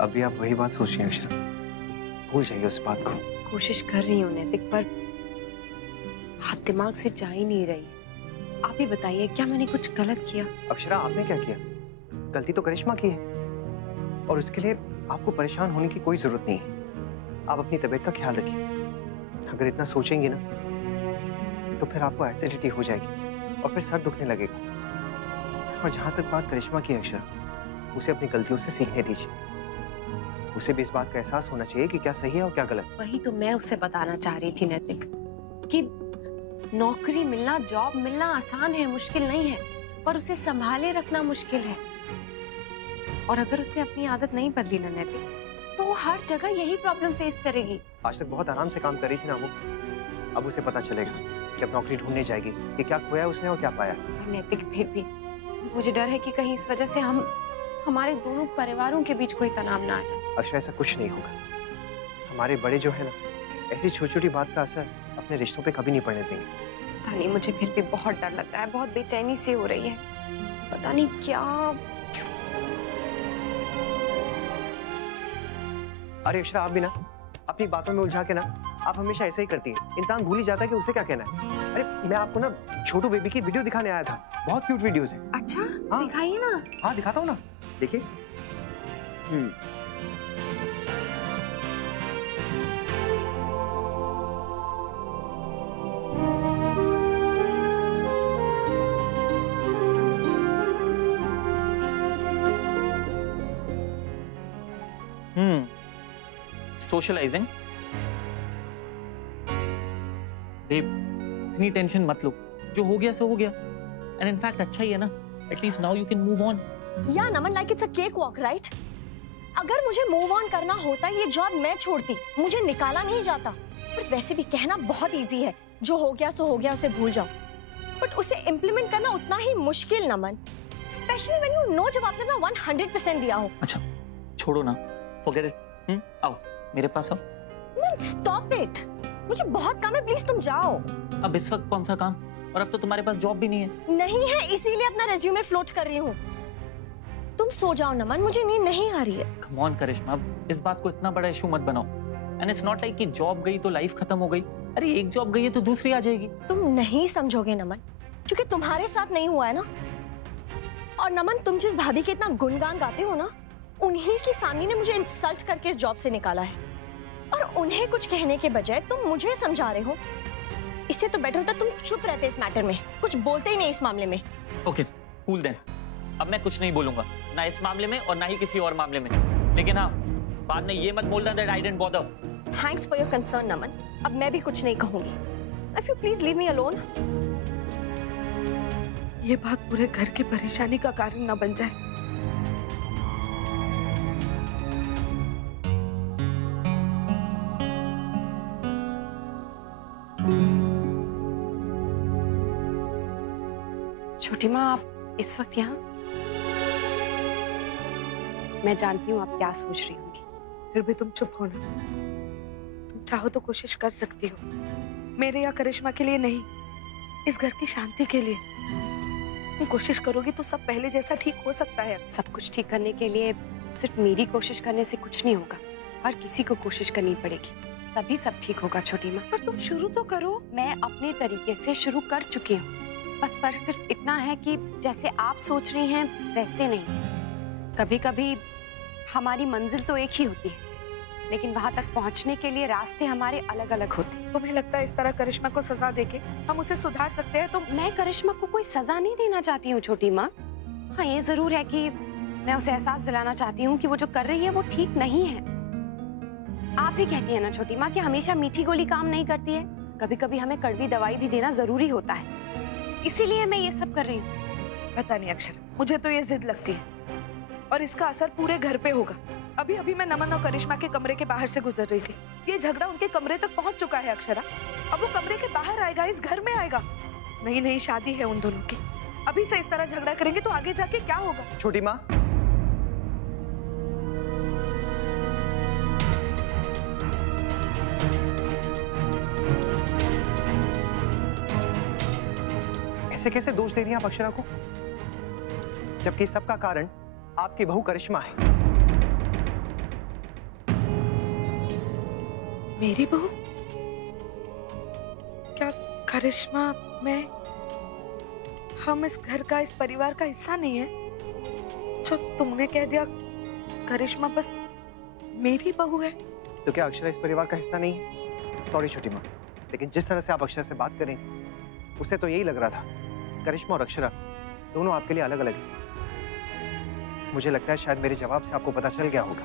अभी आप वही बात सोच रही हैं अक्षरा, भूल जाइए उस बात को। कोशिश कर रही हूँ नैतिक, पर बात दिमाग से जा ही नहीं रही। आप ही बताइए, क्या मैंने कुछ गलत किया? अक्षरा, आपने क्या किया? गलती तो करिश्मा की है, और उसके लिए आपको परेशान होने की कोई जरूरत नहीं है। आप अपनी तबीयत का ख्याल रखिए। अगर इतना सोचेंगे ना तो फिर आपको एसिडिटी हो जाएगी और फिर सर दुखने लगेगा। और जहां तक बात करिश्मा की है अक्षरा, उसे अपनी गलतियों से सीखने दीजिए। उसे भी इस बात का एहसास होना चाहिए कि क्या सही है और क्या गलत। वही तो मैं उसे बताना चाह रही थी नैतिक, कि नौकरी मिलना, जॉब मिलना आसान है, मुश्किल नहीं है, पर उसे संभाले रखना मुश्किल है। और अगर उसने अपनी आदत नहीं बदली ना नैतिक, तो वो हर जगह यही प्रॉब्लम फेस करेगी। आज तक बहुत आराम से काम कर रही थी ना वो, अब उसे पता चलेगा कि अब नौकरी ढूंढने जाएगी कि क्या खोया उसने और क्या पाया। नैतिक, फिर भी मुझे डर है कि कहीं इस वजह से हमारे दोनों परिवारों के बीच कोई तनाव ना आ जाए। अक्षय, ऐसा कुछ नहीं होगा। हमारे बड़े जो है ना, ऐसी छोटी छोटी बात का असर अपने रिश्तों पे कभी नहीं पड़ने देंगे। पता नहीं, मुझे फिर भी बहुत डर लगता है, बहुत बेचैनी सी हो रही है, पता नहीं क्या। अरे अक्षरा, आप भी ना अपनी बातों में उलझा के ना, आप हमेशा ऐसे ही करती हैं। इंसान भूल ही जाता है कि उसे क्या कहना है। अरे मैं आपको ना छोटू बेबी की वीडियो दिखाने आया था, बहुत क्यूट वीडियोस है। अच्छा, हाँ, दिखाइए ना। हाँ दिखाता हूँ ना, देखिए। सोशलाइजिंग। देव, इतनी टेंशन मत लो, जो हो गया सो हो गया। एंड इनफैक्ट अच्छा ही है ना, at least now you can move on. Yeah Naman, like it's a cake walk, right? अगर मुझे मूव ऑन करना होता, ये जॉब मैं छोड़ती, मुझे निकाला नहीं जाता। पर वैसे भी कहना बहुत इजी है, जो हो गया सो हो गया, उसे भूल जाओ। बट उसे इम्प्लीमेंट करना उतना ही मुश्किल नमन, स्पेशली व्हेन यू नो जब आपने अपना 100% दिया हो। अच्छा छोड़ो ना, फॉरगेट इट। आओ मेरे पास आओ। स्टॉप इट, मुझे बहुत काम है, प्लीज तुम जाओ। अब इस वक्त कौन सा काम, और अब तो तुम्हारे पास जॉब भी नहीं है। नहीं है, इसीलिए अपना रेज्यूमे फ्लोट कर रही हूँ। तुम सो जाओ नमन, मुझे नींद नहीं आ रही है। कम ऑन करिश्मा, इस बात को इतना बड़ा इशू मत बनाओ। एंड इट्स नॉट लाइक कि जॉब गई तो लाइफ खत्म हो गई। अरे एक जॉब गई है तो दूसरी आ जाएगी। तुम नहीं समझोगे नमन, क्योंकि तुम्हारे साथ नहीं हुआ है ना। और नमन, तुम जिस भाभी के इतना गुणगान गाते हो ना, उन्हीं की फैमिली ने मुझे इंसल्ट करके इस जॉब से निकाला है। और उन्हें कुछ कहने के बजाय तुम मुझे समझा रहे हो। इससे तो बेटर होता तुम चुप रहते इस मैटर में, कुछ बोलते ही नहीं इस मामले में। ओके कूल देन, अब मैं कुछ नहीं बोलूंगा, ना इस मामले में और ना ही किसी और मामले में। लेकिन हाँ, बाद में ये मत बोलना that I didn't bother. Thanks for your concern Naman, अब मैं भी कुछ नहीं कहूंगी। If you please leave me alone. ये बात पूरे घर की परेशानी का कारण ना बन जाए। छोटी माँ, आप इस वक्त यहाँ? मैं जानती हूँ आप क्या सोच रही होंगी। फिर भी तुम चुप होना। तुम चाहो तो कोशिश कर सकती हो, मेरे या करिश्मा के लिए नहीं, इस घर की शांति के लिए। तुम कोशिश करोगी तो सब पहले जैसा ठीक हो सकता है। सब कुछ ठीक करने के लिए सिर्फ मेरी कोशिश करने से कुछ नहीं होगा, हर किसी को कोशिश करनी पड़ेगी, तभी सब ठीक होगा छोटी माँ। पर तुम शुरू तो करो। मैं अपने तरीके से शुरू कर चुकी हूँ, बस फर्क सिर्फ इतना है कि जैसे आप सोच रही हैं वैसे नहीं। कभी कभी हमारी मंजिल तो एक ही होती है, लेकिन वहां तक पहुंचने के लिए रास्ते हमारे अलग अलग होते हैं। तुम्हें लगता है इस तरह करिश्मा को सजा देके हम उसे सुधार सकते हैं? तो मैं करिश्मा को कोई सजा नहीं देना चाहती हूँ छोटी माँ। हाँ, ये जरूर है कि मैं उसे एहसास दिलाना चाहती हूँ कि वो जो कर रही है वो ठीक नहीं है। आप ही कहती है ना छोटी माँ कि हमेशा मीठी गोली काम नहीं करती है, कभी कभी हमें कड़वी दवाई भी देना जरूरी होता है, इसीलिए मैं ये सब कर रही हूँ। पता नहीं अक्षर, मुझे तो ये जिद लगती है और इसका असर पूरे घर पे होगा। अभी अभी मैं नमन और करिश्मा के कमरे के बाहर से गुजर रही थी, ये झगड़ा उनके कमरे तक पहुंच चुका है अक्षरा। अब वो कमरे के बाहर आएगा, इस घर में आएगा। नई नई शादी है उन दोनों की, अभी से इस तरह झगड़ा करेंगे तो आगे जाके क्या होगा? छोटी माँ, ऐसे कैसे दोष दे रही हैं आप अक्षरा को, जबकि सबका कारण आपकी बहू करिश्मा है। मेरी बहू? क्या करिश्मा, मैं, हम इस घर का, इस परिवार का हिस्सा नहीं है? जो तुमने कह दिया करिश्मा बस मेरी बहू है। तो क्या अक्षरा इस परिवार का हिस्सा नहीं है? सॉरी छोटी माँ, लेकिन जिस तरह से आप अक्षरा से बात करें उससे तो यही लग रहा था। करिश्मा और अक्षरा दोनों आपके लिए अलग अलग हैं। मुझे लगता है शायद मेरे जवाब से आपको पता चल गया होगा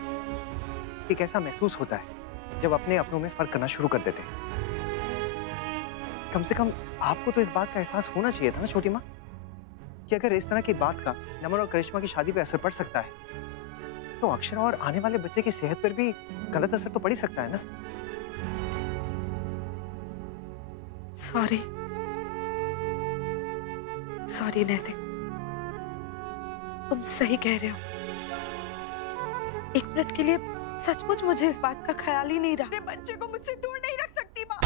कि कैसा महसूस होता है जब अपने अपनों में फर्क करना शुरू कर देते हैं। कम से कम आपको तो इस बात का एहसास होना चाहिए था ना छोटी माँ, कि अगर इस तरह की बात का नमन और करिश्मा की शादी पे असर पड़ सकता है तो अक्षरा और आने वाले बच्चे की सेहत पर भी गलत असर तो पड़ ही सकता है ना। सॉरी सॉरी नैतिक, तुम सही कह रहे हो। एक मिनट के लिए सचमुच मुझे इस बात का ख्याल ही नहीं रहा। अपने बच्चे को मुझसे दूर नहीं रख सकती माँ,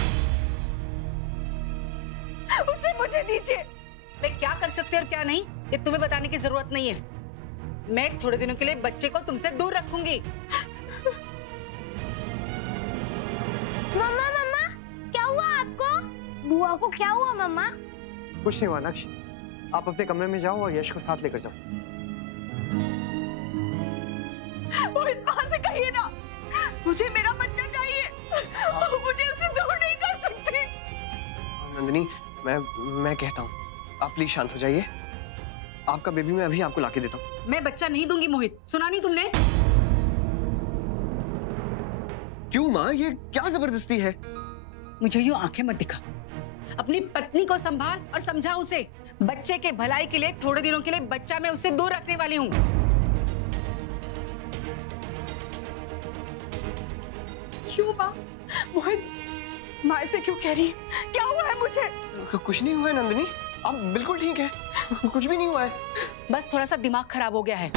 उसे मुझे दीजिए। मैं क्या कर सकते और क्या नहीं ये तुम्हें बताने की जरूरत नहीं है। मैं थोड़े दिनों के लिए बच्चे को तुमसे दूर रखूंगी। मम्मा मम्मा, क्या हुआ आपको? बुआ को क्या हुआ मम्मा? कुछ नहीं हुआ नक्श, आप अपने कमरे में जाओ और यश को साथ लेकर जाओ। मोहित, वहां से कहिए ना, मुझे मेरा बच्चा चाहिए। मुझे उसे दूर नहीं कर सकती। नंदिनी, मैं कहता हूँ आप प्लीज शांत हो जाइए। आपका बेबी मैं अभी आपको लाके देता हूँ। मैं बच्चा नहीं दूंगी मोहित, सुना नहीं तुमने? क्यों माँ, ये क्या जबरदस्ती है? मुझे यूं आंखें मत दिखा। अपनी पत्नी को संभाल और समझा उसे। बच्चे के भलाई के लिए थोड़े दिनों के लिए बच्चा मैं उससे दूर रखने वाली हूँ। क्यों माँ? मोहित, माँ ऐसे क्यों कह रही है? क्या हुआ है मुझे? कुछ नहीं हुआ है नंदिनी, आप बिल्कुल ठीक है। कुछ भी नहीं हुआ है। बस थोड़ा सा दिमाग खराब हो गया है।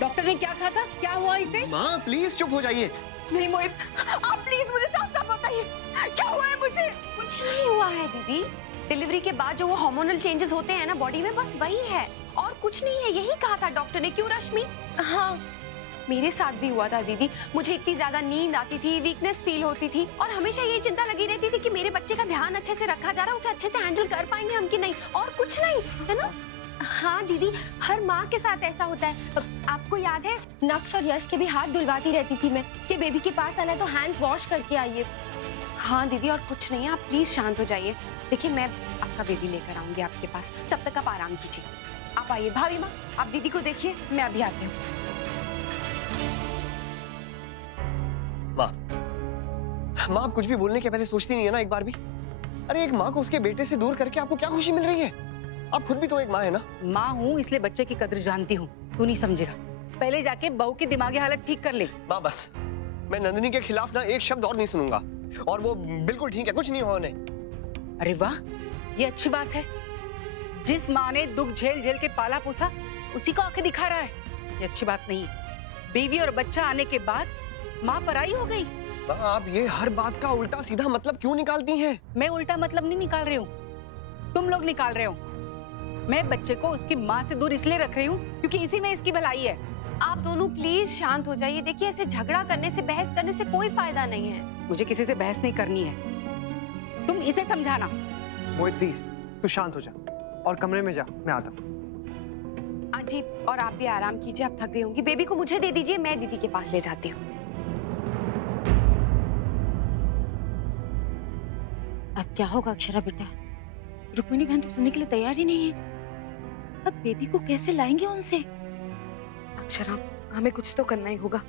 डॉक्टर ने क्या कहा था? क्या हुआ इसे? माँ प्लीज चुप हो जाइए। नहीं मोहित, आप प्लीज मुझे साफ साफ बताइए, क्या हुआ है मुझे? कुछ नहीं हुआ है दीदी। डिलीवरी के बाद जो वो हार्मोनल चेंजेस होते हैं ना बॉडी में, बस वही है और कुछ नहीं है। यही कहा था डॉक्टर ने। क्यों रश्मि? हाँ, मेरे साथ भी हुआ था दीदी। मुझे इतनी ज्यादा नींद आती थी, वीकनेस फील होती थी और हमेशा ये चिंता लगी रहती थी कि मेरे बच्चे का ध्यान अच्छे से रखा जा रहा है, उसे अच्छे से हैंडल कर पाएंगे हम कि नहीं, और कुछ नहीं, है ना? हाँ दीदी, हर माँ के साथ ऐसा होता है। आपको याद है नक्श और यश के भी हाथ धुलवाती रहती थी मैं कि बेबी के पास आना है तो हैंड्स वॉश करके आइए। हाँ दीदी, और कुछ नहीं है। आप प्लीज शांत हो जाइए। देखिए मैं आपका बेबी लेकर आऊंगी आपके पास, तब तक आप आराम कीजिए। आप आइए भाभी माँ, आप दीदी को देखिए, मैं अभी आती हूँ। माँ आप कुछ भी बोलने के पहले सोचती नहीं है ना एक बार भी? अरे एक माँ को उसके बेटे से दूर करके आपको क्या खुशी मिल रही है? आप खुद भी तो एक माँ है ना। माँ हूँ इसलिए बच्चे की कद्र जानती हूँ, तू नहीं समझेगा। पहले जाके बहू की दिमागी हालत ठीक कर ले। माँ बस, मैं नंदिनी के खिलाफ ना एक शब्द और नहीं सुनूंगा, और वो बिल्कुल ठीक है, कुछ नहीं होने। अरे वाह, ये अच्छी बात है। जिस माँ ने दुख झेल झेल के पाला पोसा उसी को आंखें दिखा रहा है, ये अच्छी बात नहीं है। बीवी और बच्चा आने के बाद माँ पराई हो गई। आप ये हर बात का उल्टा सीधा मतलब क्यों निकालती हैं? मैं उल्टा मतलब नहीं निकाल रही हूँ, तुम लोग निकाल रहे हो। मैं बच्चे को उसकी माँ से दूर इसलिए रख रही हूँ क्योंकि इसी में इसकी भलाई है। आप दोनों प्लीज शांत हो जाइए। देखिए ऐसे झगड़ा करने से, बहस करने से कोई फायदा नहीं है। मुझे किसी से बहस नहीं करनी है, तुम इसे समझाना। मोहित प्लीज तू शांत हो जा और कमरे में जा, मैं आता हूँ। आंटी और आप भी आराम कीजिए, आप थक गई होंगी। बेबी को मुझे दे दीजिए, मैं दीदी के पास ले जाती हूँ। अब क्या होगा अक्षरा बेटा? रुक्मिणी बहन तो सुनने के लिए तैयार ही नहीं है। अब बेबी को कैसे लाएंगे उनसे? अक्षरा, हमें कुछ तो करना ही होगा।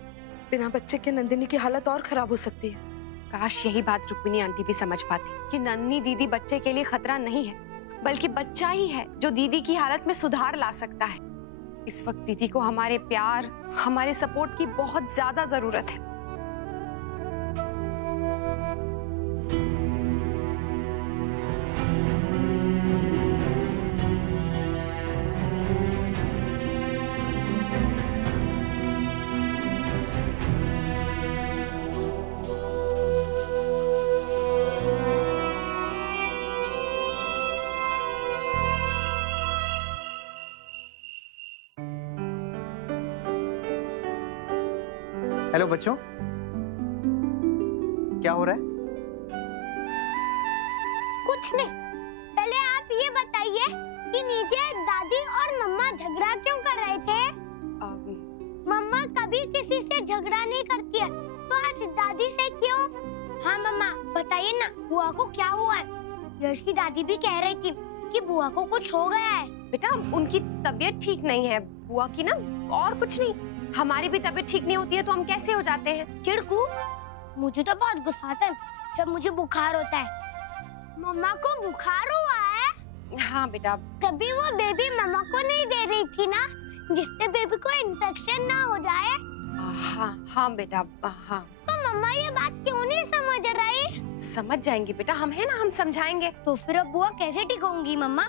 बिना बच्चे के नंदिनी की हालत और खराब हो सकती है। काश यही बात रुक्मिणी आंटी भी समझ पाती कि नन्ही दीदी बच्चे के लिए खतरा नहीं है, बल्कि बच्चा ही है जो दीदी की हालत में सुधार ला सकता है। इस वक्त दीदी को हमारे प्यार, हमारे सपोर्ट की बहुत ज्यादा जरूरत है। हेलो बच्चों, क्या हो रहा है? कुछ नहीं। पहले आप ये बताइए कि नीचे दादी और मम्मा झगड़ा क्यों कर रहे थे? मम्मा कभी किसी से झगड़ा नहीं करती है, तो आज दादी से क्यों? हाँ मम्मा बताइए ना, बुआ को क्या हुआ है? यश की दादी भी कह रही थी कि बुआ को कुछ हो गया है। बेटा उनकी तबीयत ठीक नहीं है, बुआ की ना, और कुछ नहीं। हमारी भी तबीयत ठीक नहीं होती है तो हम कैसे हो जाते हैं? चिड़कू, मुझे तो बहुत गुस्सा आता है जब मुझे बुखार होता है। मम्मा को बुखार हुआ है? हाँ बेटा। कभी वो बेबी मम्मा को नहीं दे रही थी ना, जिससे बेबी को इन्फेक्शन ना हो जाए? हाँ बेटा हाँ। तो मम्मा ये बात क्यों नहीं समझ रही? समझ जाएंगी बेटा, हम है ना, हम समझाएंगे। तो फिर अब बुआ कैसे ठीक होंगी मम्मा?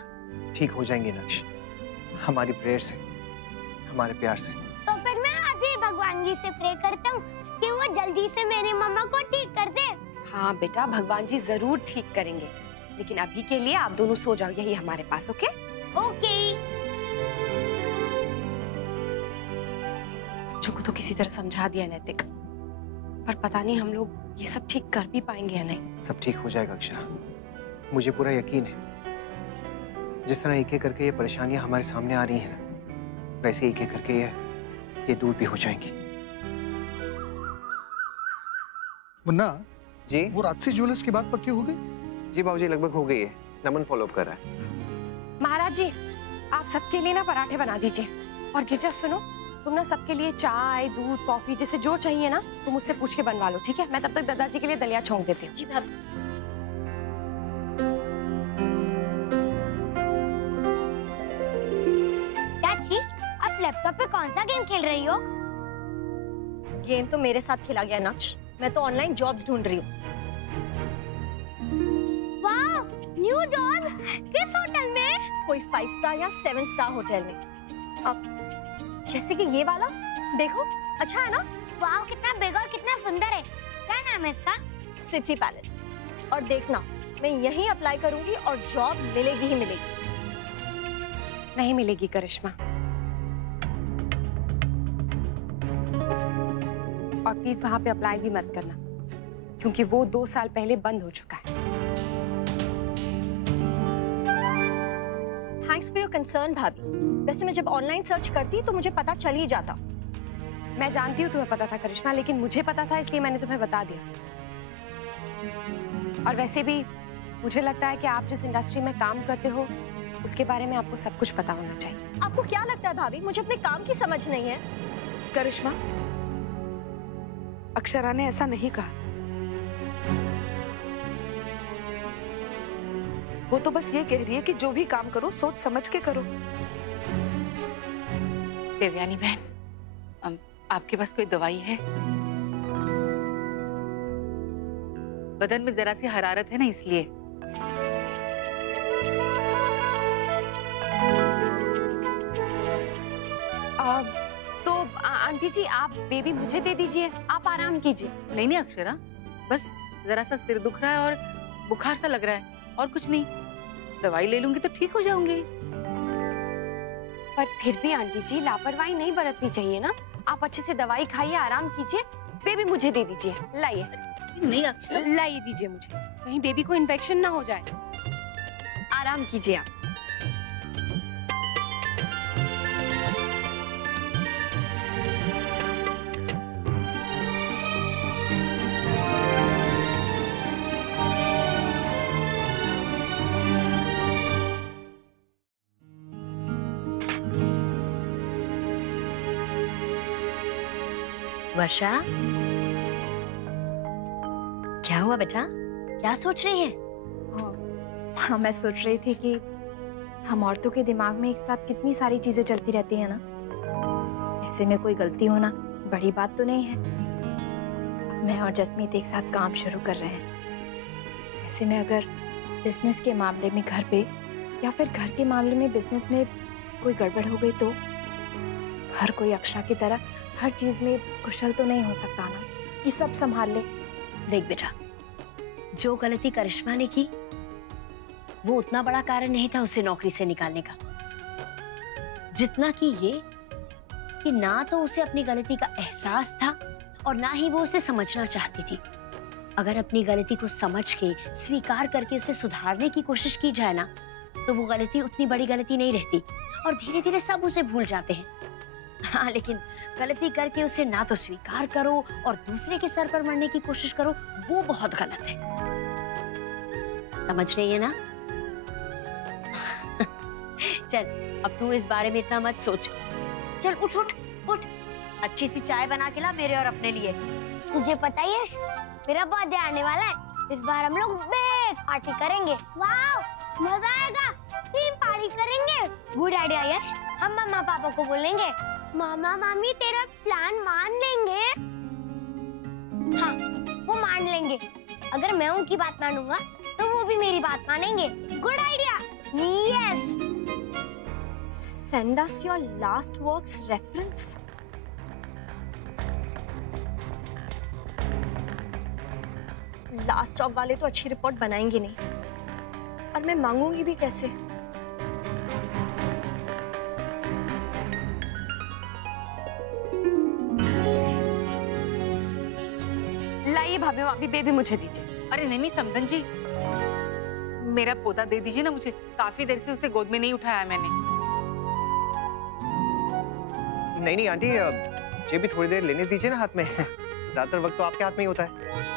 ठीक हो जाएंगे नक्श, हमारी प्रेयर से, हमारे प्यार से। तो फिर मैं अभी भगवान जी से प्रे करता हूँ कि वो जल्दी से मेरी मम्मा को ठीक कर दे। हाँ बेटा, भगवान जी जरूर ठीक करेंगे, लेकिन अभी के लिए आप दोनों सो जाओ यही हमारे पास। Okay okay. बच्चों को तो किसी तरह समझा दिया नैतिक, पर पता नहीं हम लोग ये सब ठीक कर भी पाएंगे या नहीं। सब ठीक हो जाएगा अक्षरा, मुझे पूरा यकीन है। जिस तरह एक एक करके ये परेशानियां हमारे सामने आ रही हैं ना, वैसे एक एक करके ये दूर भी हो जाएंगी। मुन्ना जी, वो राजसी ज्वेलर्स की बात पक्की हो गई? जी बाबूजी, लगभग हो गई है। नमन फॉलोअप कर रहा है। महाराज जी, आप सबके लिए ना पराठे बना दीजिए। और गिरजा सुनो, तुम ना सबके लिए चाय, दूध, कॉफी जैसे जो चाहिए ना, तुम मुझसे पूछ के बनवा लो, ठीक है? मैं तब तक दादाजी के लिए दलिया छौंक देती हूँ। जी भाभी। चाची, आप लैपटॉप पे कौन सा गेम खेल रही हो? गेम तो मेरे साथ खेला गया नक्श, मैं तो ऑनलाइन जॉब्स ढूंढ रही हूँ। वाह, न्यू जॉब? किस होटल में? कोई 5 स्टार या 7 स्टार होटल में। अब जैसे कि ये वाला देखो, अच्छा है ना? वाह, कितना बिग और कितना सुंदर है। क्या नाम है इसका? City palace. और देखना, मैं यहीं अप्लाई करूंगी और जॉब मिलेगी ही मिलेगी। नहीं मिलेगी करिश्मा। और प्लीज वहां पे अप्लाई भी मत करना, क्योंकि वो 2 साल पहले बंद हो चुका है। थैंक्स फॉर योर कंसर्न भाभी। वैसे मैं जब ऑनलाइन सर्च करती तो मुझे पता चल ही जाता। मैं जानती हूँ तुम्हें पता था करिश्मा, लेकिन मुझे पता था इसलिए मैंने तुम्हें बता दिया। और वैसे भी मुझे लगता है कि आप जिस इंडस्ट्री में काम करते हो उसके बारे में आपको सब कुछ पता होना चाहिए। आपको क्या लगता है भाभी, मुझे अपने काम की समझ नहीं है? करिश्मा, अक्षरा ने ऐसा नहीं कहा। वो तो बस ये कह रही है कि जो भी काम करो सोच समझ के करो। देवयानी बहन, आपके पास कोई दवाई है? बदन में जरा सी हरारत है ना, इसलिए। तो आंटी जी, आप बेबी मुझे दे दीजिए, आप आराम कीजिए। नहीं नहीं अक्षरा, बस जरा सा सिर दुख रहा है और बुखार सा लग रहा है, और कुछ नहीं। दवाई ले लूंगी तो ठीक हो जाऊंगी। पर फिर भी आंटी जी, लापरवाही नहीं बरतनी चाहिए ना। आप अच्छे से दवाई खाइए, आराम कीजिए, बेबी मुझे दे दीजिए। लाइए। नहीं अक्षरा, लाइए दीजिए मुझे, कहीं बेबी को इन्फेक्शन ना हो जाए। आराम कीजिए आप। वर्षा, क्या हुआ बेटा? क्या सोच रही है? हाँ, मैं सोच रही थी कि हम औरतों के दिमाग में एक साथ कितनी सारी चीजें चलती रहती है ना। ऐसे में कोई गलती होना बड़ी बात तो नहीं है। अब मैं और जसमीत एक साथ काम शुरू कर रहे हैं। ऐसे में अगर बिजनेस के मामले में घर पे या फिर घर के मामले में बिजनेस में कोई गड़बड़ हो गई तो हर कोई अक्षरा की तरह हर चीज में कुशल तो नहीं हो सकता ना, ये सब संभाल ले। देख बेटा, जो गलती करिश्मा ने की वो उतना बड़ा कारण नहीं था उसे नौकरी से निकालने का, जितना कि ये कि ना तो उसे अपनी गलती का एहसास था और ना ही वो उसे समझना चाहती थी। अगर अपनी गलती को समझ के स्वीकार करके उसे सुधारने की कोशिश की जाए ना, तो वो गलती उतनी बड़ी गलती नहीं रहती और धीरे धीरे सब उसे भूल जाते हैं। हाँ, लेकिन गलती करके उसे ना तो स्वीकार करो और दूसरे के सर पर मरने की कोशिश करो, वो बहुत गलत है। समझ रही है ना? चल, अब तू इस बारे में इतना मत सोच। चल उठ उठ उठ, अच्छी सी चाय बना के ला मेरे और अपने लिए। तुझे पता ही है मेरा बर्थडे आने वाला है, इस बार हम लोग बिग पार्टी करेंगे। वाह, मजा आएगा, टीम पार्टी करेंगे। गुड आइडिया यश, हम मम्मा पापा को बोलेंगे। मामा मामी तेरा प्लान मान लेंगे? हाँ, वो मान लेंगे। अगर मैं उनकी बात मानूंगा तो वो भी मेरी बात मानेंगे। Good idea. Yes. Send us your last work's reference. Last job वाले तो अच्छी रिपोर्ट बनाएंगे नहीं, और मैं मांगूंगी भी कैसे? लाइए भाभी, भाभी बेबी मुझे दीजिए। अरे नहीं नहीं समधन जी, मेरा पोता दे दीजिए ना मुझे। काफी देर से उसे गोद में नहीं उठाया मैंने। नहीं आंटी, मुझे भी थोड़ी देर लेने दीजिए ना हाथ में। ज्यादातर वक्त तो आपके हाथ में ही होता है।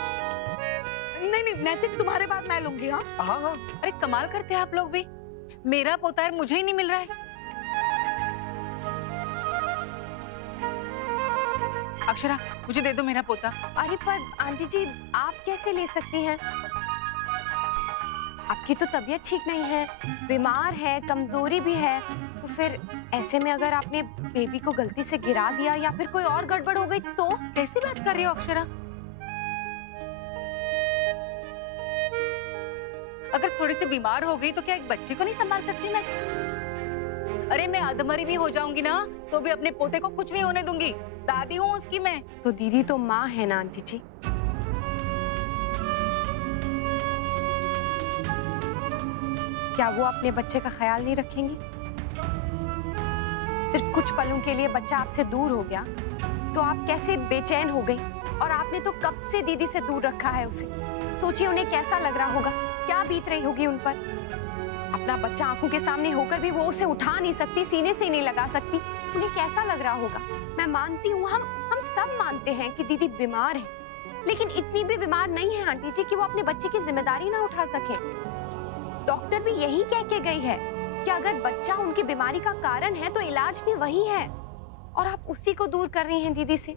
नहीं नैतिक, तुम्हारे बाद मैं लूंगी। हाँ हाँ। अरे कमाल करते हैं आप लोग भी, मेरा पोता है मुझे ही नहीं मिल रहा है। अक्षरा, मुझे दे दो मेरा पोता। अरे पर आंटी जी, आप कैसे ले सकती हैं? आपकी तो तबीयत ठीक नहीं है, बीमार है, कमजोरी भी है, तो फिर ऐसे में अगर आपने बेबी को गलती से गिरा दिया या फिर कोई और गड़बड़ हो गई तो? कैसी बात कर रही हो अक्षरा? अगर थोड़ी सी बीमार हो गई तो क्या एक बच्चे को नहीं संभाल सकती मैं? अरे मैं अधमरी भी हो जाऊंगी ना तो भी अपने पोते को कुछ नहीं होने दूंगी। दादी हूँ उसकी मैं। तो दीदी तो माँ है ना आंटी जी। क्या वो अपने बच्चे का ख्याल नहीं रखेंगी? सिर्फ कुछ पलों के लिए बच्चा आपसे दूर हो गया तो आप कैसे बेचैन हो गई, और आपने तो कब से दीदी से दूर रखा है उसे। सोचिए उन्हें कैसा लग रहा होगा, क्या बीत रही होगी उन पर। अपना बच्चा आंखों के सामने होकर भी वो उसे उठा नहीं सकती, सीने से नहीं लगा सकती, उन्हें कैसा लग रहा होगा। मैं मानती हूँ, हम सब मानते हैं कि दीदी बीमार है, लेकिन इतनी भी बीमार नहीं है आंटी जी कि वो अपने बच्चे की जिम्मेदारी ना उठा सके। डॉक्टर भी यही कह के गई है कि अगर बच्चा उनकी बीमारी का कारण है तो इलाज भी वही है, और आप उसी को दूर कर रही हैं दीदी से,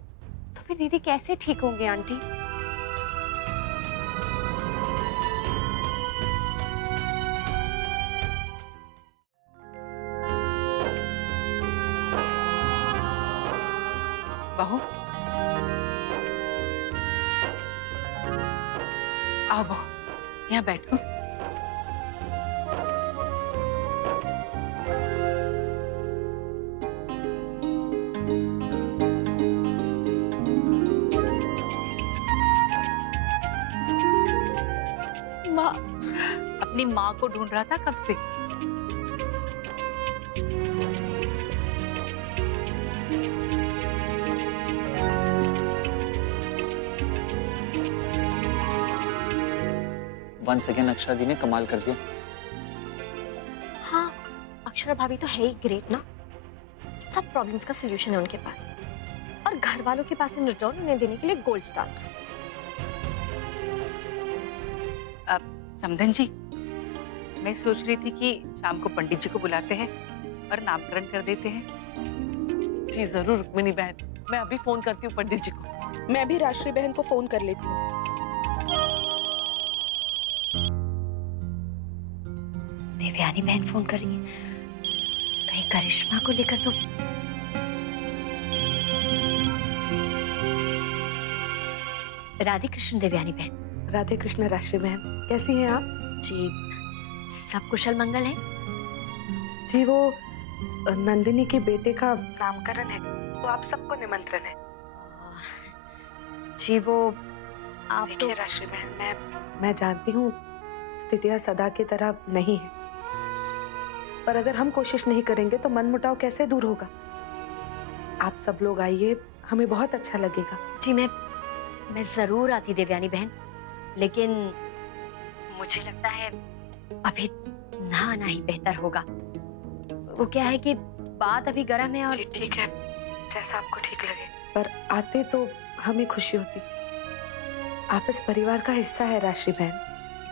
तो फिर दीदी कैसे ठीक होंगे आंटी? बहू, आओ बहू, यहाँ बैठो। माँ, अपनी माँ को ढूंढ रहा था कब से। वंस अगेन अक्षरा दी ने कमाल कर दिया। हाँ, अक्षरा भाभी तो है ही ग्रेट ना। सब प्रॉब्लम्स का सलूशन है उनके पास, और घर वालों के पास इन रिटर्न उन्हें देने के लिए गोल्ड स्टार्स। समधन जी, मैं सोच रही थी कि शाम को पंडित जी को बुलाते हैं और नामकरण कर देते हैं। जी जरूर रुक्मिणी बहन, मैं अभी फोन करती हूँ पंडित जी को। मैं भी राष्ट्रीय बहन को फोन कर लेती हूँ। देवयानी बहन फोन कर रही है, कहीं करिश्मा को लेकर तो। राधे कृष्ण देवयानी बहन। राधे कृष्ण राष्ट्रीय बहन, कैसी हैं आप? जी सब कुशल मंगल है। जी वो नंदिनी के बेटे का नामकरण है, तो आप सबको निमंत्रण है। जी वो आप देखिए राष्ट्रीय बहन, मैं जानती हूँ स्थितियाँ सदा की तरह नहीं है, पर अगर हम कोशिश नहीं करेंगे तो मनमुटाव कैसे दूर होगा। आप सब लोग आइए, हमें बहुत अच्छा लगेगा। जी मैं जरूर आती देवयानी बहन, लेकिन मुझे लगता है अभी ना आना ही बेहतर होगा। वो क्या है कि बात अभी गर्म है और जी ठीक है, जैसा आपको ठीक लगे, पर आते तो हमें खुशी होती। आप इस परिवार का हिस्सा है राशि बहन।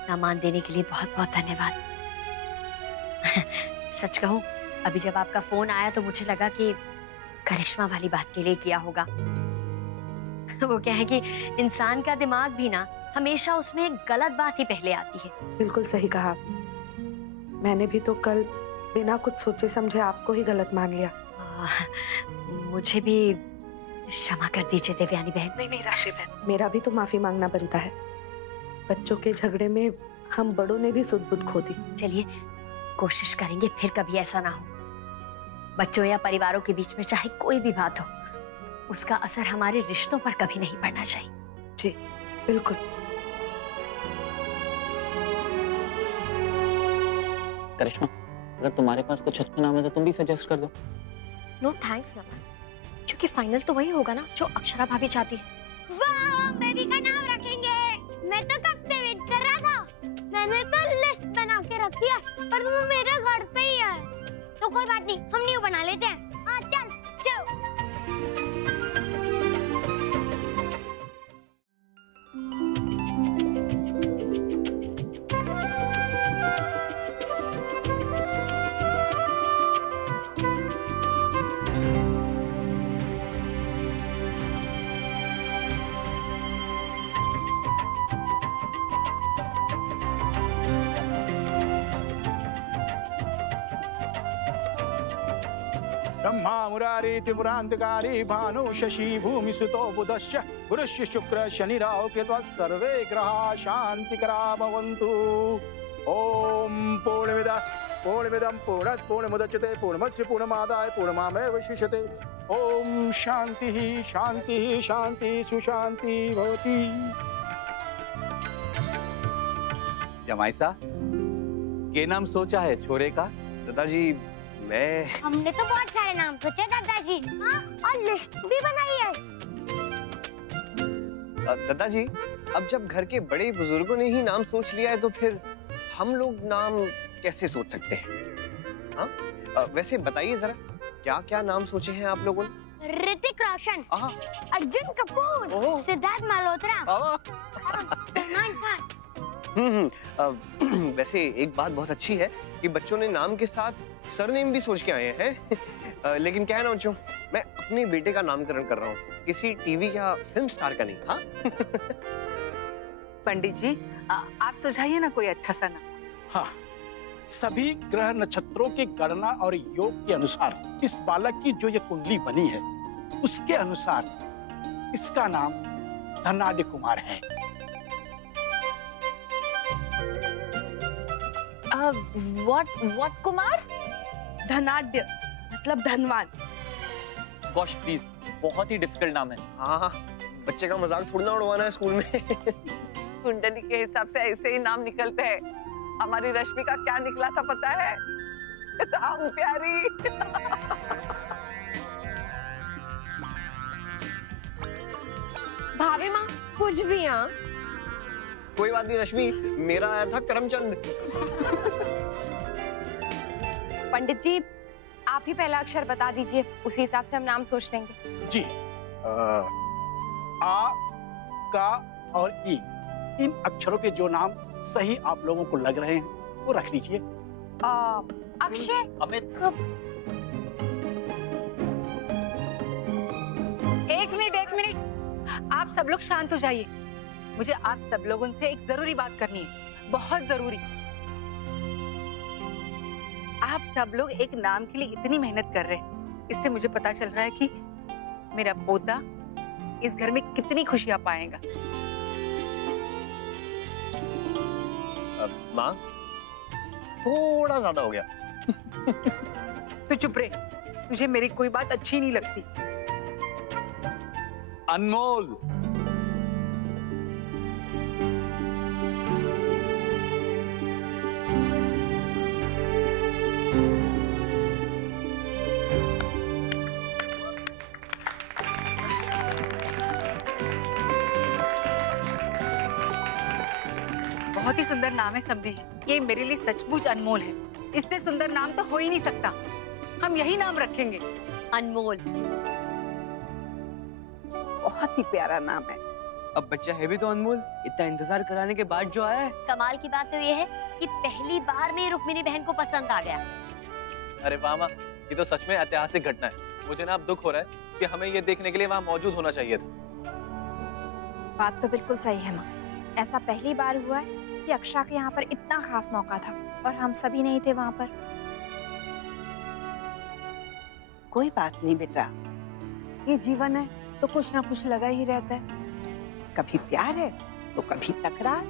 इतना मान देने के लिए बहुत बहुत धन्यवाद। सच कहूं, अभी जब आपका फोन आया तो मुझे लगा कि करिश्मा वाली बात के लिए किया होगा। वो क्या है कि इंसान का दिमाग भी ना हमेशा उसमें गलत बात ही पहले आती है। बिल्कुल सही कहा आपने। मैंने भी तो कल बिना कुछ सोचे समझे आपको ही गलत मान लिया। मुझे भी क्षमा कर दीजिए देवयानी बहन। नहीं राशि बहन, मेरा भी तो माफी मांगना बनता है। बच्चों के झगड़े में हम बड़ों ने भी सुध बुध खो दी। चलिए कोशिश करेंगे फिर कभी ऐसा ना हो। बच्चों या परिवारों के बीच में चाहे कोई भी बात हो, उसका असर हमारे रिश्तों पर कभी नहीं पड़ना चाहिए। जी बिल्कुल। करिश्मा, अगर तुम्हारे पास कुछ अच्छा नाम है तो तुम भी सजेस्ट कर दो। नो थैंक्स नमन, क्योंकि फाइनल तो वही होगा ना जो अक्षरा भाभी चाहती है। वाह, बेबी का नाम रखेंगे। मैं तो कब से वेट कर रहा था। मैंने तो लिस्ट बना के रखी है, पर वो मेरे घर पे ही है। तो कोई बात नहीं, हम न्यू बना लेते हैं। हाँ चल चल। ब्रह्मा मुरारी त्रिपुरांतकारी भानु शशि भूमि सुतो बुधश्च गुरुश्च शुक्र शनि राहु केतु सर्वे ग्रहा शांतिकरा भवन्तु। ओम पूर्णमिदं पूर्णात् पूर्णमुदच्यते पूर्णमस्य पूर्णमादाय पूर्णमेवावशिष्यते। ओम शांति शांति शांति सुशांति भवति। जमाई साहब, क्या नाम सोचा है छोरे का? दादाजी हमने तो बहुत सारे नाम सोचे दादाजी। हाँ, और लिस्ट भी बनाई है। दादाजी, अब जब घर के बड़े बुजुर्गों ने ही नाम सोच लिया है तो फिर हम लोग नाम कैसे सोच सकते हैं? हाँ, वैसे बताइए जरा, क्या क्या नाम सोचे हैं आप लोगों ने? ऋतिक रोशन, अर्जुन कपूर, सिद्धार्थ मल्होत्रा, सलमान खान। वैसे एक बात बहुत अच्छी है कि बच्चों ने नाम के साथ सरनेम भी सोच के आए हैं। लेकिन क्या है ना बच्चों, मैं अपने बेटे का नामकरण कर रहा हूँ, किसी टीवी या फिल्म स्टार का नहीं। हाँ पंडित जी, आप सुझाइए ना कोई अच्छा सा नाम। हाँ, सभी ग्रह नक्षत्रों की गणना और योग के अनुसार इस बालक की जो ये कुंडली बनी है, उसके अनुसार इसका नाम धनाढ्य कुमार है। व्हाट कुमार? धनाढ्य मतलब धनवान। गॉश प्लीज, बहुत ही डिफिकल्ट नाम है। हाँ, बच्चे का मजाक थोड़ा ना उड़वाना है स्कूल में। कुंडली के हिसाब से ऐसे ही नाम निकलते हैं। हमारी रश्मि का क्या निकला था पता है? राम प्यारी। भाभी माँ कुछ भी। हाँ कोई बात नहीं रश्मि, मेरा आया था करमचंद। पंडित जी, आप ही पहला अक्षर बता दीजिए, उसी हिसाब से हम नाम सोच लेंगे। जी, आ, का और ई, इन अक्षरों के जो नाम सही आप लोगों को लग रहे हैं वो रख लीजिए। अक्षय, अमित, एक मिनट, आप सब लोग शांत हो जाइए। मुझे आप सब लोगों से एक जरूरी बात करनी है, बहुत जरूरी। आप सब लोग एक नाम के लिए इतनी मेहनत कर रहे हैं, इससे मुझे पता चल रहा है कि मेरा पोता इस घर में कितनी खुशियां पाएगा। माँ, थोड़ा ज्यादा हो गया। तो चुप रहे, तुझे मेरी कोई बात अच्छी नहीं लगती। अनमोल, बहुत ही सुंदर नाम है समधी जी। ये मेरे लिए सचमुच अनमोल है। इससे सुंदर नाम तो हो ही नहीं सकता। हम यही नाम रखेंगे, अनमोल। बहुत ही प्यारा नाम है। अब बच्चा है भी तो अनमोल, इतना इंतजार कराने के बाद जो आया है। कमाल की बात तो ये है कि पहली बार में रुक्मिणी बहन को पसंद आ गया। अरे वाह माँ, ये तो सच में ऐतिहासिक घटना है। मुझे ना अब दुख हो रहा है कि हमें ये देखने के लिए वहाँ मौजूद होना चाहिए था। बात तो बिल्कुल सही है माँ। ऐसा पहली बार हुआ है कि अक्षरा के यहाँ पर इतना खास मौका था और हम सभी नहीं थे वहाँ पर। कोई बात नहीं बेटा, ये जीवन है तो कुछ ना कुछ लगा ही रहता है। कभी प्यार है तो कभी तकरार।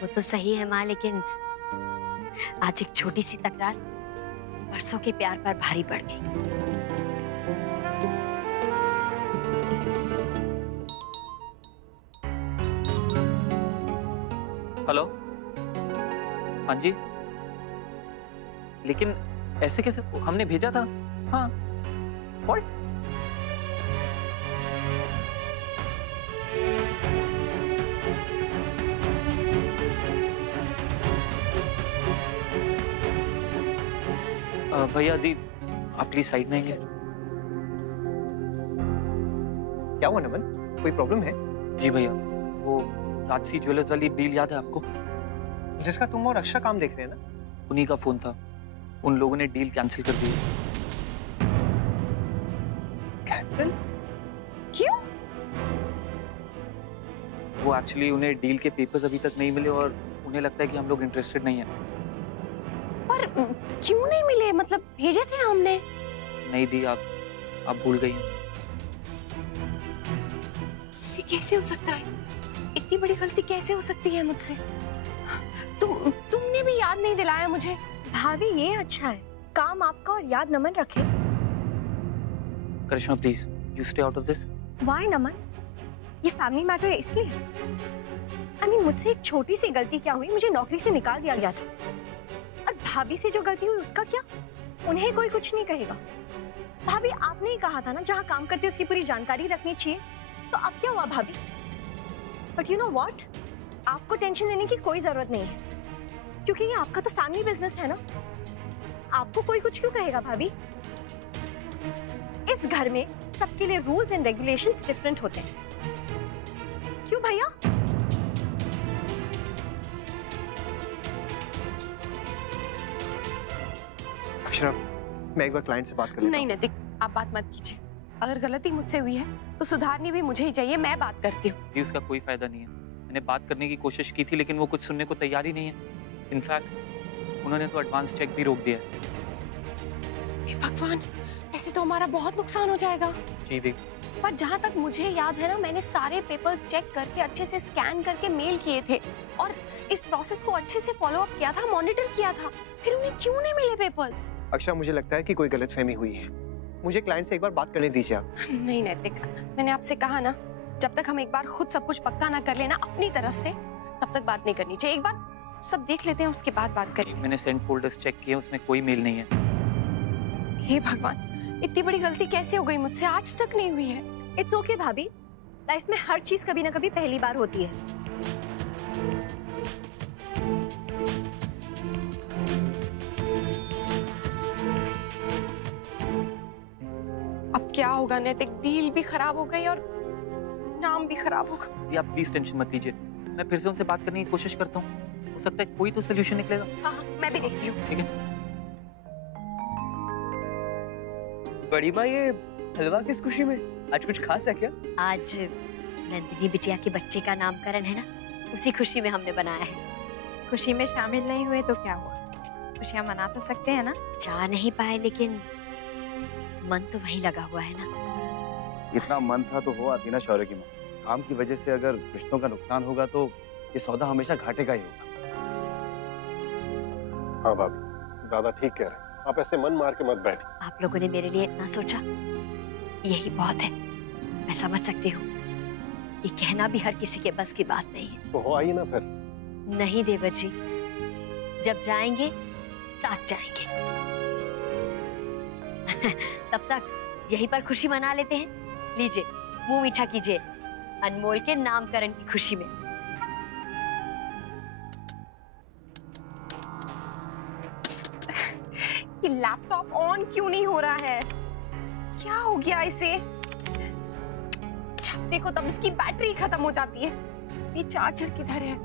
वो तो सही है माँ, लेकिन आज एक छोटी सी तकरार बरसों के प्यार पर भारी पड़ गई। हेलो, हाँ जी। लेकिन ऐसे कैसे? हमने भेजा था। हाँ, व्हाट? भैया दी, आप प्लीज साइड में आएंगे? क्या हुआ नमन, कोई प्रॉब्लम है? जी भैया, वो राजसी ज्वेलर्स वाली डील याद है आपको, जिसका तुम और अक्षरा काम देख रहे हैं ना? उन्हीं का फोन था। उन लोगों ने डील कैंसिल कर दी। कैंसिल? क्यों? वो एक्चुअली उन्हें डील के पेपर्स अभी तक नहीं मिले और उन्हें लगता है कि हम लोग इंटरेस्टेड नहीं है। पर क्यों नहीं मिले? मतलब भेजे थे हमने। नहीं दी, आप भूल गई हैं। ऐसे कैसे हो सकता है? इतनी बड़ी गलती कैसे हो सकती है मुझसे? तुमने भी याद नहीं दिलाया मुझे। भाभी ये अच्छा है, काम आपका और याद नमन रखे। Karishma please, you stay out of this. Why Naman? ये फैमिली मैटर है इसलिए। I mean, मुझसे एक छोटी सी गलती क्या हुई, मुझे नौकरी से निकाल दिया गया था। और भाभी से जो गलती हुई उसका क्या? उन्हें कोई कुछ नहीं कहेगा। भाभी आपने ही कहा था ना, जहाँ काम करते उसकी पूरी जानकारी रखनी चाहिए। तो अब क्या हुआ भाभी? बट यू नो व्हाट, आपको टेंशन लेने की कोई जरूरत नहीं है, क्योंकि ये आपका तो फैमिली बिजनेस है ना। आपको कोई कुछ क्यों कहेगा भाभी? इस घर में सबके लिए रूल्स एंड रेगुलेशंस डिफरेंट होते हैं। क्यों भैया? अक्षरा, मैं एक बार क्लाइंट से बात कर लेता हूं। नहीं नैतिक, आप बात मत कीजिए। अगर गलती मुझसे हुई है तो सुधारनी भी मुझे ही चाहिए। मैं बात करती हूँ। जी, उसका कोई फायदा नहीं है। मैंने बात करने की कोशिश की थी लेकिन वो कुछ सुनने को तैयार ही नहीं है। इनफैक्ट उन्होंने तो एडवांस चेक भी रोक दिया है। हे भगवान, ऐसे तो हमारा बहुत नुकसान हो जाएगा। जी दी। पर जहाँ तक मुझे याद है ना, मैंने सारे पेपर्स चेक करके अच्छे से स्कैन करके मेल किए थे और इस प्रोसेस को अच्छे से फॉलो अप किया था, मॉनिटर किया था। फिर उन्हें क्यों नहीं मिले पेपर्स? अक्षरा, मुझे लगता है कि कोई गलतफहमी हुई है। मुझे क्लाइंट से एक बार बात करने दीजिए आप। नहीं नैतिक, मैंने आपसे कहा ना, जब तक हम एक बार खुद सब कुछ पक्का ना कर लेना अपनी तरफ से, तब तक बात नहीं करनी चाहिए। एक बार सब देख लेते हैं, उसके बाद बात करेंगे। मैंने सेंड फोल्डर्स चेक किए, उसमें कोई मेल नहीं है। हे भगवान, इतनी बड़ी गलती कैसे हो गई मुझसे? आज तक नहीं हुई है। इट्स ओके भाभी, लाइफ में हर चीज कभी ना कभी पहली बार होती है। अब क्या होगा नैतिक? डील भी खराब हो गई और नाम भी खराब होगा। ये आप प्लीज टेंशन मत लीजिए, मैं फिर से उनसे बात करने की कोशिश करता हूँ। हो सकता है कोई तो सोल्यूशन निकलेगा। हाँ, मैं भी देखती हूँ। ठीक है। बड़ी माँ, ये हलवा किस खुशी में? आज कुछ खास है क्या? आज नंदिनी बिटिया के बच्चे का नामकरण है ना, उसी खुशी में हमने बनाया है। खुशी में शामिल नहीं हुए तो क्या हुआ? खुशियाँ मना तो सकते हैं ना। जा नहीं पाए लेकिन मन तो वही लगा हुआ है ना। इतना मन था तो हो आती ना शौर्य की माँ। काम की वजह से अगर रिश्तों का नुकसान होगा तो ये सौदा हमेशा घाटे का ही होगा। हाँ भाभी, दादा ठीक कह रहे हैं। आप ऐसे मन मार के मत बैठिए। आप लोगों ने मेरे लिए इतना सोचा, यही बहुत है। मैं समझ सकती हूँ, ये कहना भी हर किसी के बस की बात नहीं है। तो हो आइए ना फिर। नहीं देवर जी, जब जाएंगे साथ जाएंगे। तब तक यहीं पर खुशी मना लेते हैं। लीजिए, मुंह मीठा कीजिए अनमोल के नामकरण की खुशी में। कि लैपटॉप ऑन क्यों नहीं हो रहा है? क्या हो गया इसे? देखो तब इसकी बैटरी खत्म हो जाती है। ये चार्जर किधर है?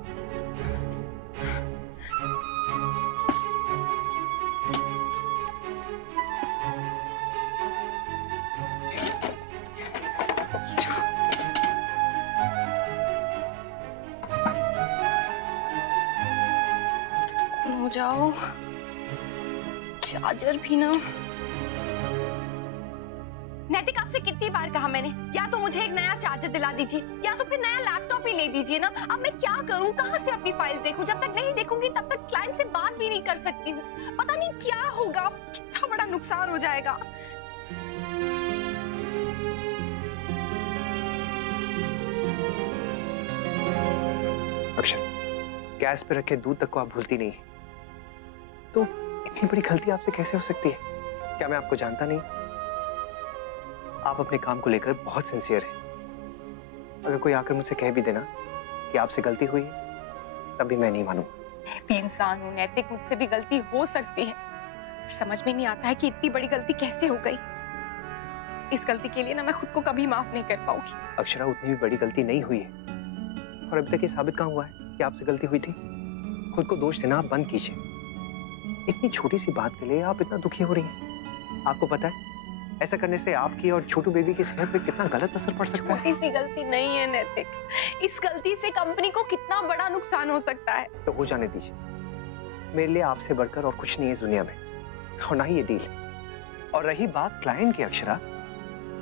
हो जाओ, चार्जर भी ना। नैतिक, आपसे कितनी बार कहा मैंने, या तो मुझे एक नया चार्जर दिला दीजिए या तो फिर नया लैपटॉप ही ले दीजिए ना। अब मैं क्या करूं, कहां से अपनी फाइल देखूं? जब तक नहीं देखूंगी तब तक क्लाइंट से बात भी नहीं कर सकती हूँ। पता नहीं क्या होगा, कितना बड़ा नुकसान हो जाएगा। अक्षर, गैस पे रखे दूध तक को आप भूलती नहीं, तो इतनी बड़ी गलती आपसे कैसे हो सकती है? क्या मैं आपको जानता नहीं? आप अपने काम को लेकर बहुत सिंसियर हैं। अगर कोई आकर मुझसे कह भी देना कि आपसे गलती हुई है, तब भी मैं नहीं मानूंगा। मैं भी इंसान हूँ नैतिक, मुझसे भी गलती हो सकती है। समझ में नहीं आता है कि इतनी बड़ी गलती कैसे हो गई। इस गलती के लिए ना मैं खुद को कभी माफ नहीं कर पाऊंगी। अक्षरा, उतनी भी बड़ी गलती नहीं हुई है, और अभी तक ये साबित कहाँ हुआ है कि आपसे गलती हुई थी? खुद को दोष देना आप बंद कीजिए। इतनी छोटी सी बात के लिए आप इतना दुखी हो रही हैं। आपको पता है ऐसा करने से आपकी और छोटू बेबी की सेहत पे कितना गलत असर पड़ सकता है। छोटी सी गलती नहीं है नैतिक, इस गलती से कंपनी को कितना बड़ा नुकसान हो सकता है। तो हो जाने दीजिए। मेरे लिए आपसे बढ़कर और कुछ नहीं है इस दुनिया में, और ना ही ये डील। और रही बात क्लाइंट की अक्षरा,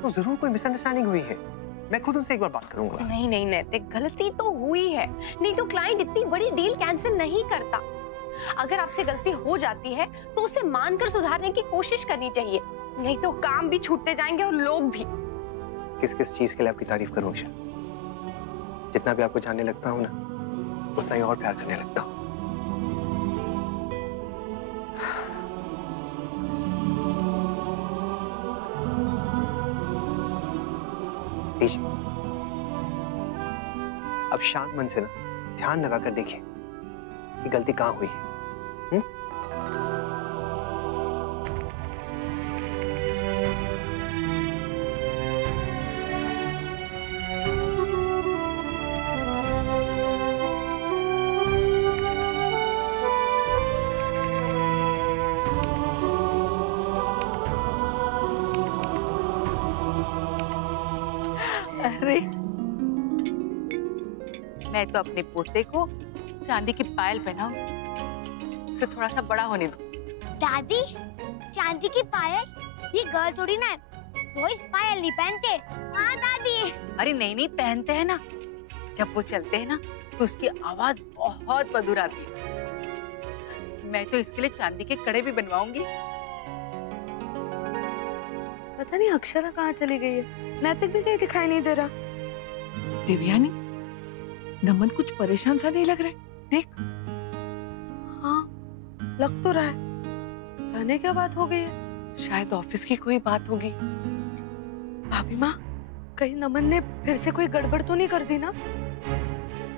तो जरूर कोई मिसअंडरस्टैंडिंग हुई है। मैं खुद उनसे एक बार बात करूंगा। नहीं नहीं नैतिक, गलती तो हुई है, नहीं तो क्लाइंट इतनी बड़ी डील कैंसिल नहीं करता। अगर आपसे गलती हो जाती है तो उसे मानकर सुधारने की कोशिश करनी चाहिए, नहीं तो काम भी छूटते जाएंगे और लोग भी। किस किस चीज के लिए आपकी तारीफ करूं अक्षर? जितना भी आपको जानने लगता हूं ना, उतना ही और प्यार करने लगता हूं। लीजिए, अब शांत मन से ना ध्यान लगाकर देखिए कि गलती कहां हुई है। अरे, मैं तो अपने पोते को चांदी की पायल पहनाऊं, उसे थोड़ा सा बड़ा होने दो। दादी, चांदी की पायल? ये गर्ल थोड़ी ना है, बॉयज पायल नहीं पहनते। हाँ दादी। अरे नहीं नहीं, पहनते हैं ना। जब वो चलते हैं ना तो उसकी आवाज बहुत मधुर आती है। मैं तो इसके लिए चांदी के कड़े भी बनवाऊंगी। पता नहीं अक्षरा कहाँ चली गई है, नैतिक भी कहीं दिखाई नहीं दे रहा। देवयानी, नमन कुछ परेशान सा नहीं लग रहा है, देख। हाँ, लग तो रहा है। जाने क्या बात हो गई है? शायद ऑफिस की कोई बात होगी। भाभी माँ, कहीं नमन ने फिर से कोई गड़बड़ तो नहीं कर दी ना?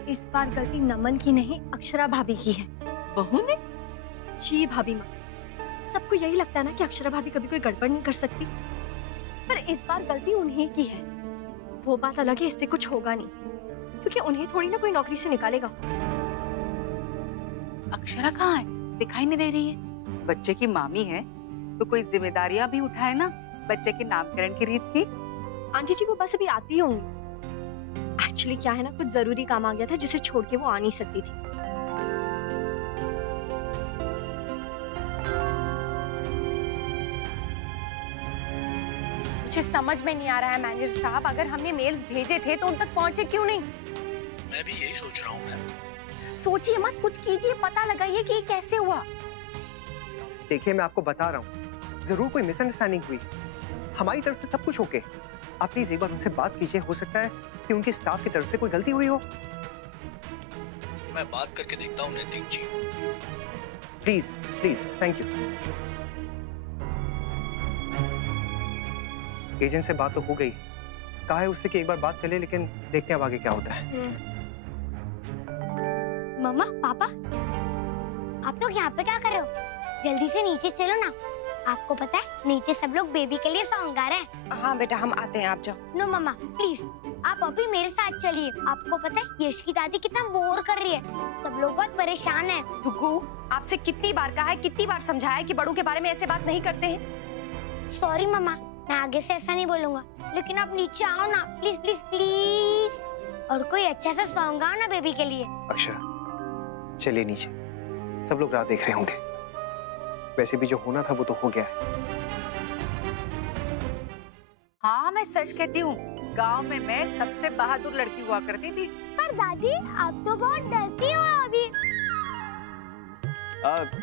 इस बार गलती नमन की नहीं, अक्षरा भाभी की है। बहू ने? जी भाभी माँ, सबको यही लगता है ना कि अक्षरा भाभी कभी कोई गड़बड़ नहीं कर सकती, पर इस बार गलती उन्हीं की है। वो बात अलग है, इससे कुछ होगा नहीं, क्योंकि उन्हें थोड़ी ना कोई नौकरी से निकालेगा। अक्षरा कहाँ है? दिखाई नहीं दे रही है। बच्चे की मामी है तो कोई जिम्मेदारियां भी उठाए ना, बच्चे के नामकरण की रीत की। आंटी जी वो बस अभी आती होंगी। एक्चुअली क्या है ना, कुछ जरूरी काम आ गया था जिसे छोड़ के वो आ नहीं सकती थी। मुझे समझ में नहीं आ रहा है मैनेजर साहब, अगर हमने मेल्स भेजे थे तो उन तक पहुंचे क्यों नहीं? मैं भी यही सोच रहा हूँ मैम। सोचिए मत, कुछ कीजिए, पता लगाइए कि ये कैसे हुआ। देखिए, मैं आपको बता रहा हूँ, जरूर कोई मिसअंडरस्टैंडिंग हुई। हमारी तरफ से सब कुछ ओके। आप प्लीज एक बार उनसे बात कीजिए, हो सकता है कि उनके स्टाफ की तरफ से कोई गलती हुई हो। मैं बात करके देखता हूँ Naitik ji. Please please, thank you. Agent से बात तो हो गई, कहा है उससे कि एक बार बात कर ले, लेकिन देखते हैं अब आगे क्या होता है। मम्मा, पापा, आप लोग यहाँ पे क्या कर रहे हो? जल्दी से नीचे चलो ना। आपको पता है नीचे सब लोग बेबी के लिए सॉन्ग गा रहे हैं। हाँ बेटा हम आते हैं, आप जाओ। नो मम्मा प्लीज, आप अभी मेरे साथ चलिए। आपको पता है यश की दादी कितना बोर कर रही है, सब लोग बहुत परेशान हैं। गुग्गू, आपसे कितनी बार कहा है, कितनी बार समझाया है कि बड़ों के बारे में ऐसे बात नहीं करते हैं। सॉरी मम्मा, मैं आगे से ऐसा नहीं बोलूंगा, लेकिन आप नीचे आओ ना प्लीज प्लीज प्लीज, और कोई अच्छा सा सॉन्ग गाओ ना बेबी के लिए। अक्षरा चलिए नीचे, सब लोग राह देख रहे होंगे। वैसे भी जो होना था वो तो हो गया है। हाँ मैं सच कहती हूँ, गांव में मैं सबसे बहादुर लड़की हुआ करती थी। पर दादी आप तो बहुत डरती हो अभी।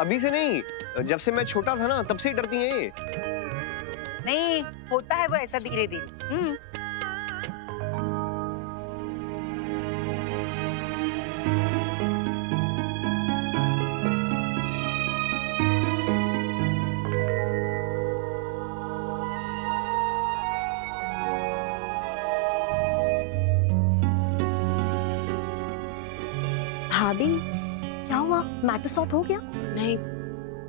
अभी से नहीं, जब से मैं छोटा था ना तब से ही डरती हैं ये। नहीं होता है वो ऐसा धीरे धीरे। भाभी क्या हुआ, मैटर सॉर्ट हो गया? नहीं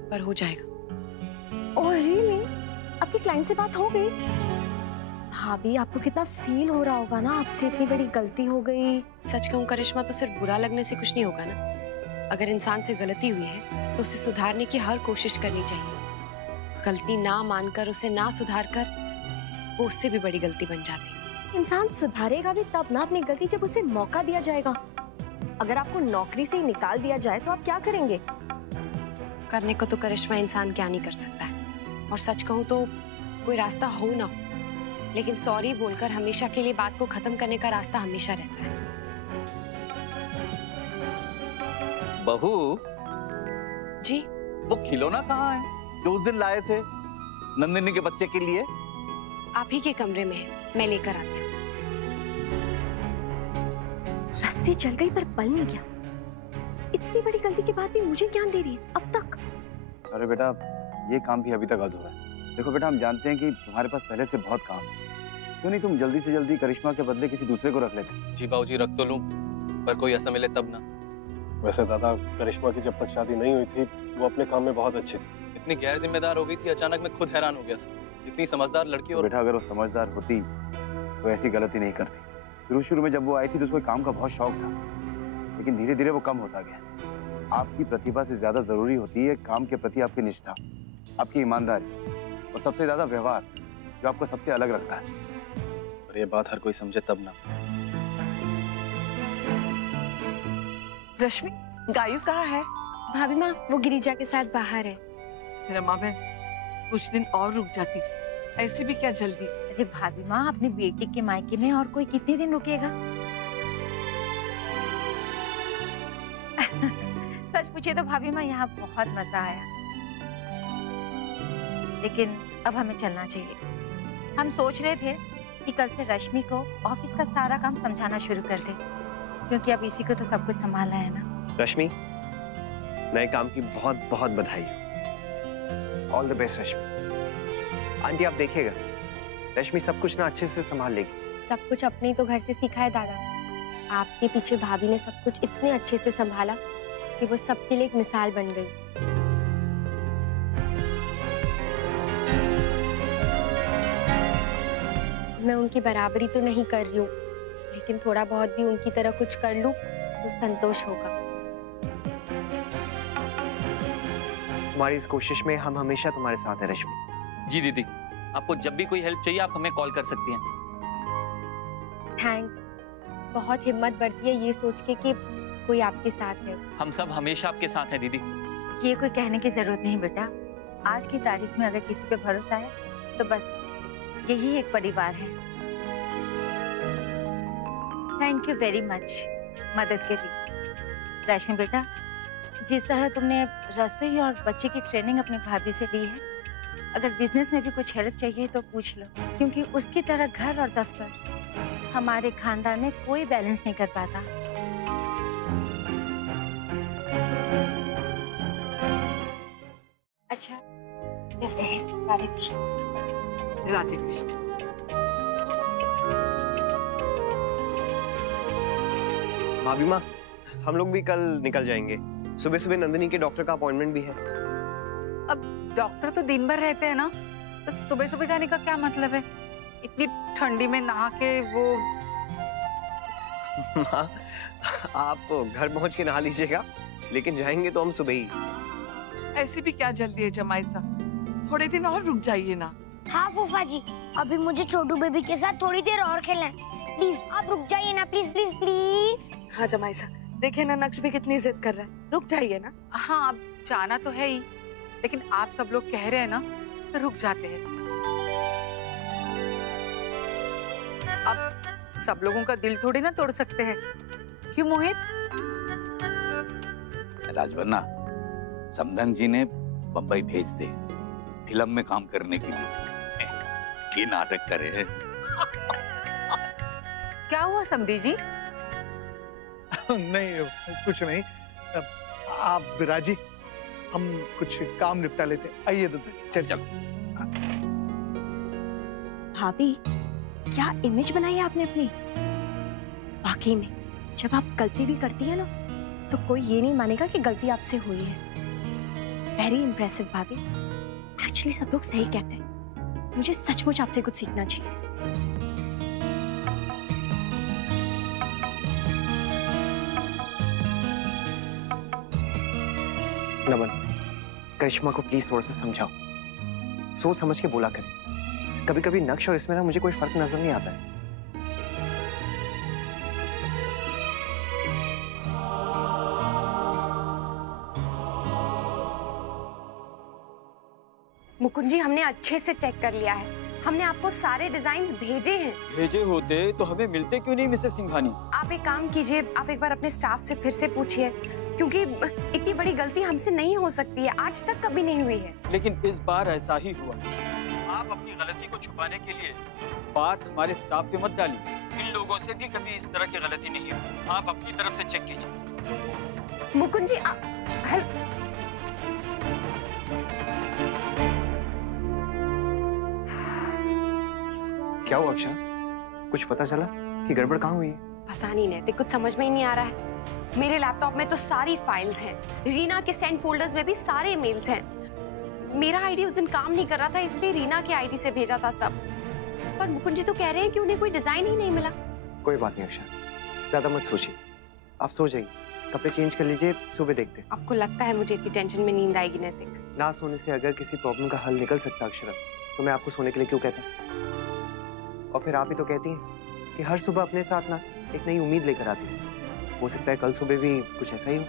पर हो जाएगा। Oh really? आपकी क्लाइंट से बात हो गई? भाभी आपको कितना फील हो रहा होगा ना, आपसे इतनी बड़ी गलती हो गई। सच कहूँ करिश्मा, तो सिर्फ बुरा लगने से कुछ नहीं होगा ना। अगर इंसान से गलती हुई है तो उसे सुधारने की हर कोशिश करनी चाहिए। गलती ना मानकर, उसे ना सुधार कर, वो उससे भी बड़ी गलती बन जाती। इंसान सुधारेगा भी तब ना अपनी गलती, जब उसे मौका दिया जाएगा। अगर आपको नौकरी से ही निकाल दिया जाए तो आप क्या करेंगे? करने को तो करिश्मा इंसान क्या नहीं कर सकता है। और सच कहूँ तो कोई रास्ता हो ना हो, लेकिन सॉरी बोलकर हमेशा के लिए बात को खत्म करने का रास्ता हमेशा रहता है। बहू जी, वो खिलौना कहाँ है जो उस दिन लाए थे नंदिनी के बच्चे के लिए? आप ही के कमरे में है, मैं लेकर आती हूँ। रस्सी चल गई पर बल नहीं गया। इतनी बड़ी गलती के बाद भी मुझे ज्ञान दे रही है अब तक। अरे बेटा ये काम भी अभी तक अधूरा है। देखो बेटा, हम जानते हैं कि तुम्हारे पास पहले से बहुत काम है, क्यों नहीं तुम जल्दी से जल्दी करिश्मा के बदले किसी दूसरे को रख लेते? जी बाबूजी रख तो लूं, पर कोई ऐसा मिले तब ना। वैसे दादा, करिश्मा की जब तक शादी नहीं हुई थी वो अपने काम में बहुत अच्छी थी। इतनी गैर जिम्मेदार हो गई थी, अचानक मैं खुद हैरान हो गया था। इतनी समझदार लड़की। और बेटा अगर वो समझदार होती तो ऐसी गलती नहीं करती। शुरू में जब वो आई थी तो उसको काम का बहुत शौक था, लेकिन धीरे धीरे वो कम होता गया। आपकी प्रतिभा से ज्यादा जरूरी होती है काम के प्रति आपकी निष्ठा, आपकी ईमानदारी और सबसे ज्यादा व्यवहार, जो आपको सबसे अलग रखता है। पर ये बात हर कोई समझे तब ना। रश्मि, गायू कहाँ है? भाभी माँ वो गिरिजा के साथ बाहर है। रमा बहन कुछ दिन और रुक जाती, ऐसे भी क्या जल्दी? अरे भाभी माँ, अपनी बेटी के मायके में और कोई कितने दिन रुकेगा? सच पूछे तो भाभी माँ यहाँ बहुत मजा आया, लेकिन अब हमें चलना चाहिए। हम सोच रहे थे कि कल से रश्मि को ऑफिस का सारा काम समझाना शुरू कर दे, क्योंकि अब इसी को तो सब कुछ संभालना है ना। रश्मि, नए काम की बहुत बहुत बधाई। All the best Rashmi. Aunty आप देखिएगा, रश्मि सब कुछ ना अच्छे से संभाल लेगी। सब कुछ अपने ही तो घर से सीखा है दादा। आपके पीछे भाभी ने सब कुछ इतने अच्छे से संभाला कि वो सबके लिए एक मिसाल बन गई। मैं उनकी बराबरी तो नहीं कर रही हूँ, लेकिन थोड़ा बहुत भी उनकी तरह कुछ कर लूँ तो संतोष होगा। तुम्हारी इस कोशिश में हम हमेशा तुम्हारे साथ हैं रश्मि। जी दीदी, आपको जब भी कोई हेल्प चाहिए आप हमें कॉल कर सकती हैं। थैंक्स, बहुत हिम्मत बढ़ती है ये सोच के कि कोई आपके साथ है। हम सब हमेशा आपके साथ हैं दीदी। ये कोई कहने की जरूरत नहीं बेटा, आज की तारीख में अगर किसी पे भरोसा है तो बस यही एक परिवार है। थैंक यू वेरी मच मदद के लिए। रश्मि बेटा, जिस तरह तुमने रसोई और बच्चे की ट्रेनिंग अपनी भाभी से ली है, अगर बिजनेस में भी कुछ हेल्प चाहिए तो पूछ लो, क्योंकि उसकी तरह घर और दफ्तर हमारे खानदान में कोई बैलेंस नहीं कर पाता। अच्छा, राधे कृष्ण। राधे कृष्ण। भाभी माँ, हम लोग भी कल निकल जाएंगे। सुबह सुबह नंदिनी के डॉक्टर का अपॉइंटमेंट भी है। अब डॉक्टर तो दिन भर रहते हैं ना, तो सुबह सुबह जाने का क्या मतलब है? इतनी ठंडी में नहा के वो। माँ, आप घर पहुंच के नहा लीजिएगा, लेकिन जाएंगे तो हम सुबह ही। ऐसी भी क्या जल्दी है जमाई साहब, थोड़े दिन और रुक जाइए ना। हाँ फूफा जी, अभी मुझे छोटू बेबी के साथ थोड़ी देर और खेलना है। प्लीज आप रुक जाइए ना, प्लीज प्लीज प्लीज। हाँ जमाई साहब, देखिए ना नक्श भी कितनी जिद कर रहा है, रुक जाइए ना। हाँ अब जाना तो है ही, लेकिन आप सब लोग कह रहे हैं ना, तो रुक जाते हैं। अब सब लोगों का दिल थोड़ी ना तोड़ सकते हैं, क्यों मोहित? राजवन्ना, समधन जी ने बम्बई भेज दे फिल्म में काम करने के लिए। ये नाटक करे हैं। क्या हुआ समधी जी? नहीं कुछ नहीं। आप विराजी, हम कुछ काम निपटा लेते। आइए दत्ता जी, चल। भाभी, क्या इमेज बनाई है आपने अपनी। वाकई में जब आप गलती भी करती है ना, तो कोई ये नहीं मानेगा कि गलती आपसे हुई है। वेरी इंप्रेसिव भाभी। एक्चुअली सब लोग सही कहते हैं, मुझे सचमुच आपसे कुछ सीखना चाहिए। नमन, करिश्मा को प्लीज थोड़ा सा समझाओ, सोच समझ के बोला करें। कभी कभी नक्श और इसमें ना मुझे कोई फर्क नजर नहीं आता है। मुकुंद जी, हमने अच्छे से चेक कर लिया है, हमने आपको सारे डिजाइन्स भेजे हैं। भेजे होते तो हमें मिलते क्यों नहीं मिसेस सिंघानी? आप एक काम कीजिए, आप एक बार अपने स्टाफ से फिर से पूछिए, क्योंकि इतनी बड़ी गलती हमसे नहीं हो सकती है, आज तक कभी नहीं हुई है। लेकिन इस बार ऐसा ही हुआ। आप अपनी गलती को छुपाने के लिए बात हमारे स्टाफ पे मत डालिए। इन लोगों से भी कभी इस तरह की गलती नहीं हुई। आप अपनी तरफ से चेक कीजिए। मुकुंद जी, क्या हुआ अक्षर, कुछ पता चला कि गड़बड़ कहाँ हुई है? पता नहीं नैतिक, कुछ समझ में ही नहीं आ रहा है। मेरे लैपटॉप में तो सारी फाइल्स हैं, रीना के सेंड फोल्डर्स में भी सारे मेल्स हैं। मेरा आईडी उस दिन काम नहीं कर रहा था, इसलिए रीना के आईडी से भेजा था सब। पर मुकुंद जी तो कह रहे हैं कि उन्हें कोई डिजाइन ही नहीं मिला। कोई बात नहीं अक्षर, ज्यादा मत सोचिए, आप सो जाइए, कपड़े चेंज कर लीजिए, सुबह देखते हैं। आपको लगता है मुझे इतनी टेंशन में नींद आएगी नैतिक? ना सोने से अगर किसी प्रॉब्लम का हल निकल सकता अक्षरा, तो मैं आपको सोने के लिए क्यों कहता? और फिर आप ही तो कहती हैं कि हर सुबह अपने साथ ना एक नई उम्मीद लेकर आती है। हो सकता है कल सुबह भी कुछ ऐसा ही हो।